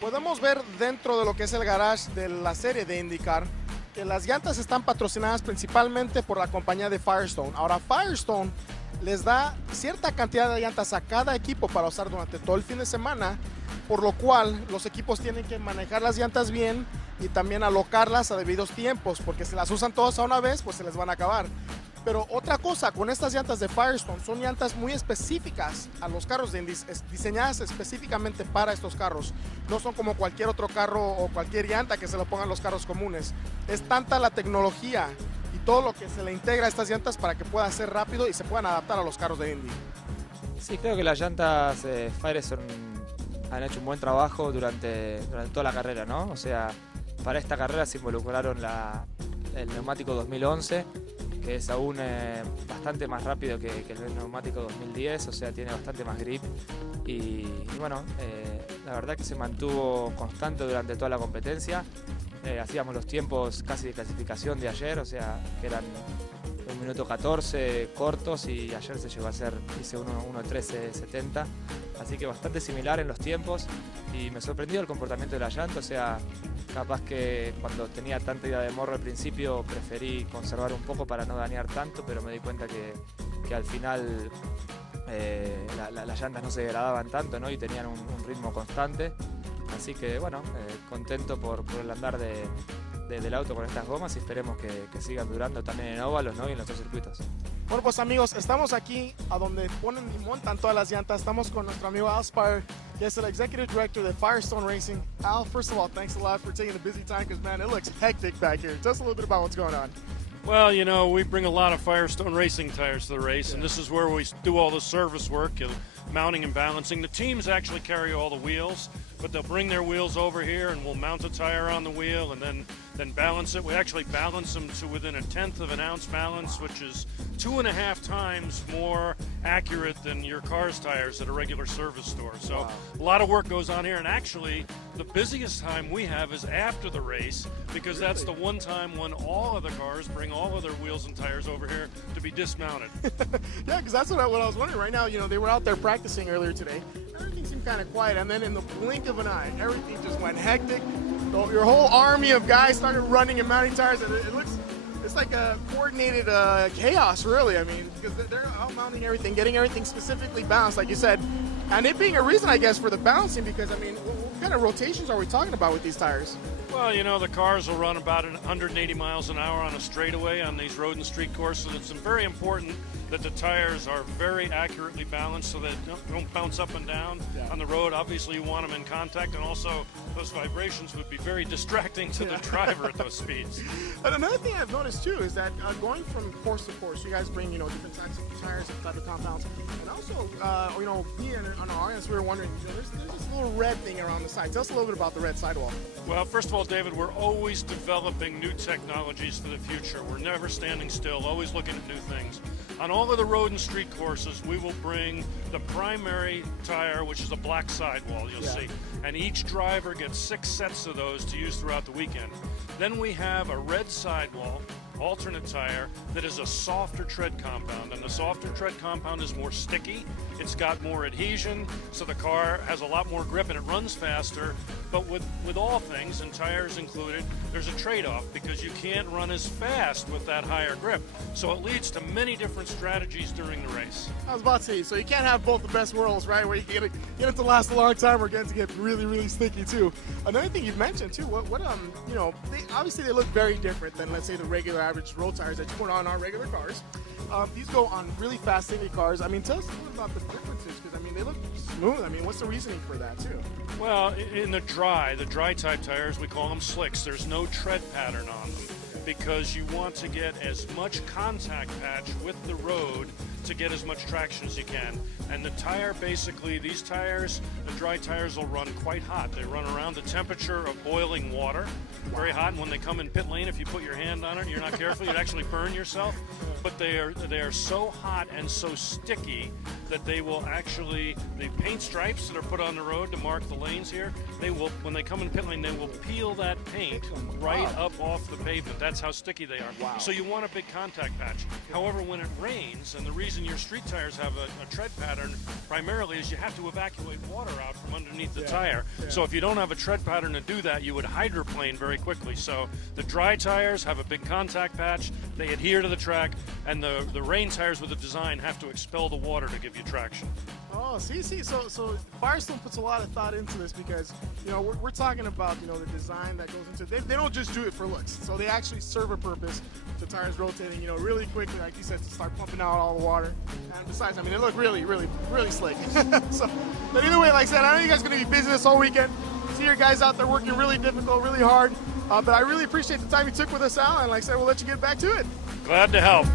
Podemos ver dentro de lo que es el garage de la serie de IndyCar que las llantas están patrocinadas principalmente por la compañía de Firestone. Ahora, Firestone les da cierta cantidad de llantas a cada equipo para usar durante todo el fin de semana, por lo cual los equipos tienen que manejar las llantas bien y también alocarlas a debidos tiempos, porque si las usan todas a una vez, pues se les van a acabar. Pero otra cosa, con estas llantas de Firestone, son llantas muy específicas a los carros de Indy, diseñadas específicamente para estos carros. No son como cualquier otro carro o cualquier llanta que se lo pongan los carros comunes. Es tanta la tecnología y todo lo que se le integra a estas llantas para que pueda ser rápido y se puedan adaptar a los carros de Indy. Sí, creo que las llantas Firestone han hecho un buen trabajo durante toda la carrera, ¿no? O sea, para esta carrera se involucraron el neumático 2011, que es aún bastante más rápido que el neumático 2010, o sea, tiene bastante más grip y bueno, la verdad que se mantuvo constante durante toda la competencia. Hacíamos los tiempos casi de clasificación de ayer, o sea, que eran 1 minuto 14 cortos y ayer se llegó a hacer, hice 1:13:70, así que bastante similar en los tiempos y me sorprendió el comportamiento de la llanta, o sea, capaz que cuando tenía tanta idea de morro al principio preferí conservar un poco para no dañar tanto, pero me di cuenta que al final las llantas no se degradaban tanto, ¿no? Y tenían un ritmo constante, así que bueno, contento por el andar del auto con estas gomas y esperemos que sigan durando también en óvalos, ¿no? Y en los otros circuitos. Bueno, pues amigos, estamos aquí a donde ponen y montan todas las llantas. Estamos con nuestro amigo Al Spire, que es el Executive Director de Firestone Racing. Al, first of all, thanks a lot for taking the busy time because, man, it looks hectic back here. Tell us a little bit about what's going on. Well, you know, we bring a lot of Firestone racing tires to the race, and this is where we do all the service work, mounting and balancing. The teams actually carry all the wheels, but they'll bring their wheels over here and we'll mount a tire on the wheel and then balance it. We actually balance them to within 1/10 of an ounce balance, which is 2.5 times more accurate than your car's tires at a regular service store. So a lot of work goes on here, and actually the busiest time we have is after the race, because that's the one time when all of the cars bring all of their wheels and tires over here to be dismounted. Yeah, because that's what I was wondering right now. You know, they were out there practicing earlier today. Everything seemed kind of quiet, and then in the blink of an eye, everything just went hectic. So your whole army of guys started running and mounting tires, and it's like a coordinated chaos, really. I mean, because they're out mounting everything, getting everything specifically balanced, like you said, and it being a reason, I guess, for the balancing. Because I mean, what kind of rotations are we talking about with these tires? Well, you know, the cars will run about 180 miles an hour on a straightaway on these road and street courses, and it's very important that the tires are very accurately balanced so that they don't bounce up and down on the road. Obviously, you want them in contact, and also those vibrations would be very distracting to the driver at those speeds. And another thing I've noticed too is that going from course to course, you guys bring, you know, different types of tires, different types of compounds, and also, you know, me and on our audience, we were wondering, you know, there's this little red thing around the side. Tell us a little bit about the red sidewall. Well, first of all, David, we're always developing new technologies for the future. We're never standing still, always looking at new things. On all of the road and street courses, we will bring the primary tire, which is a black sidewall, you'll see. And each driver gets 6 sets of those to use throughout the weekend. Then we have a red sidewall, alternate tire, that is a softer tread compound. And the softer tread compound is more sticky. It's got more adhesion, so the car has a lot more grip and it runs faster. But with all things, and tires included, there's a trade-off because you can't run as fast with that higher grip. So it leads to many different strategies during the race. I was about to say, so you can't have both the best worlds, right? Where you get it to last a long time or get it to get really, really sticky too. Another thing you've mentioned too, you know, obviously they look very different than, let's say, the regular average road tires that you put on our regular cars. These go on really fast Indy cars. I mean, tell us a little about the differences, because I mean, they look smooth. I mean, what's the reasoning for that too? Well, in the dry type tires, we call them slicks. There's no tread pattern on them because you want to get as much contact patch with the road to get as much traction as you can. And the tire, basically, these tires, the dry tires will run quite hot. They run around the temperature of boiling water, very hot. And when they come in pit lane, if you put your hand on it and you're not careful, you'd actually burn yourself. But they are so hot and so sticky that they will actually, the paint stripes that are put on the road to mark the lanes here, they will, when they come in pit lane, they will peel that paint right up off the pavement. That's how sticky they are. Wow. So you want a big contact patch. However, when it rains, and the reason reason your street tires have a tread pattern primarily is you have to evacuate water out from underneath the tire. So if you don't have a tread pattern to do that, you would hydroplane very quickly. So the dry tires have a big contact patch, they adhere to the track, and the rain tires with the design have to expel the water to give you traction. Oh, see, so Firestone puts a lot of thought into this because, you know, we're talking about, you know, the design that goes into it. They don't just do it for looks. So they actually serve a purpose. The tires rotating, you know, really quickly, like you said, to start pumping out all the water. And besides, I mean, they look really, really, really slick. So, but either way, like I said, I know you guys are going to be busy this whole weekend. See your guys out there working really difficult, really hard. But I really appreciate the time you took with us, Al. And like I said, we'll let you get back to it. Glad to help.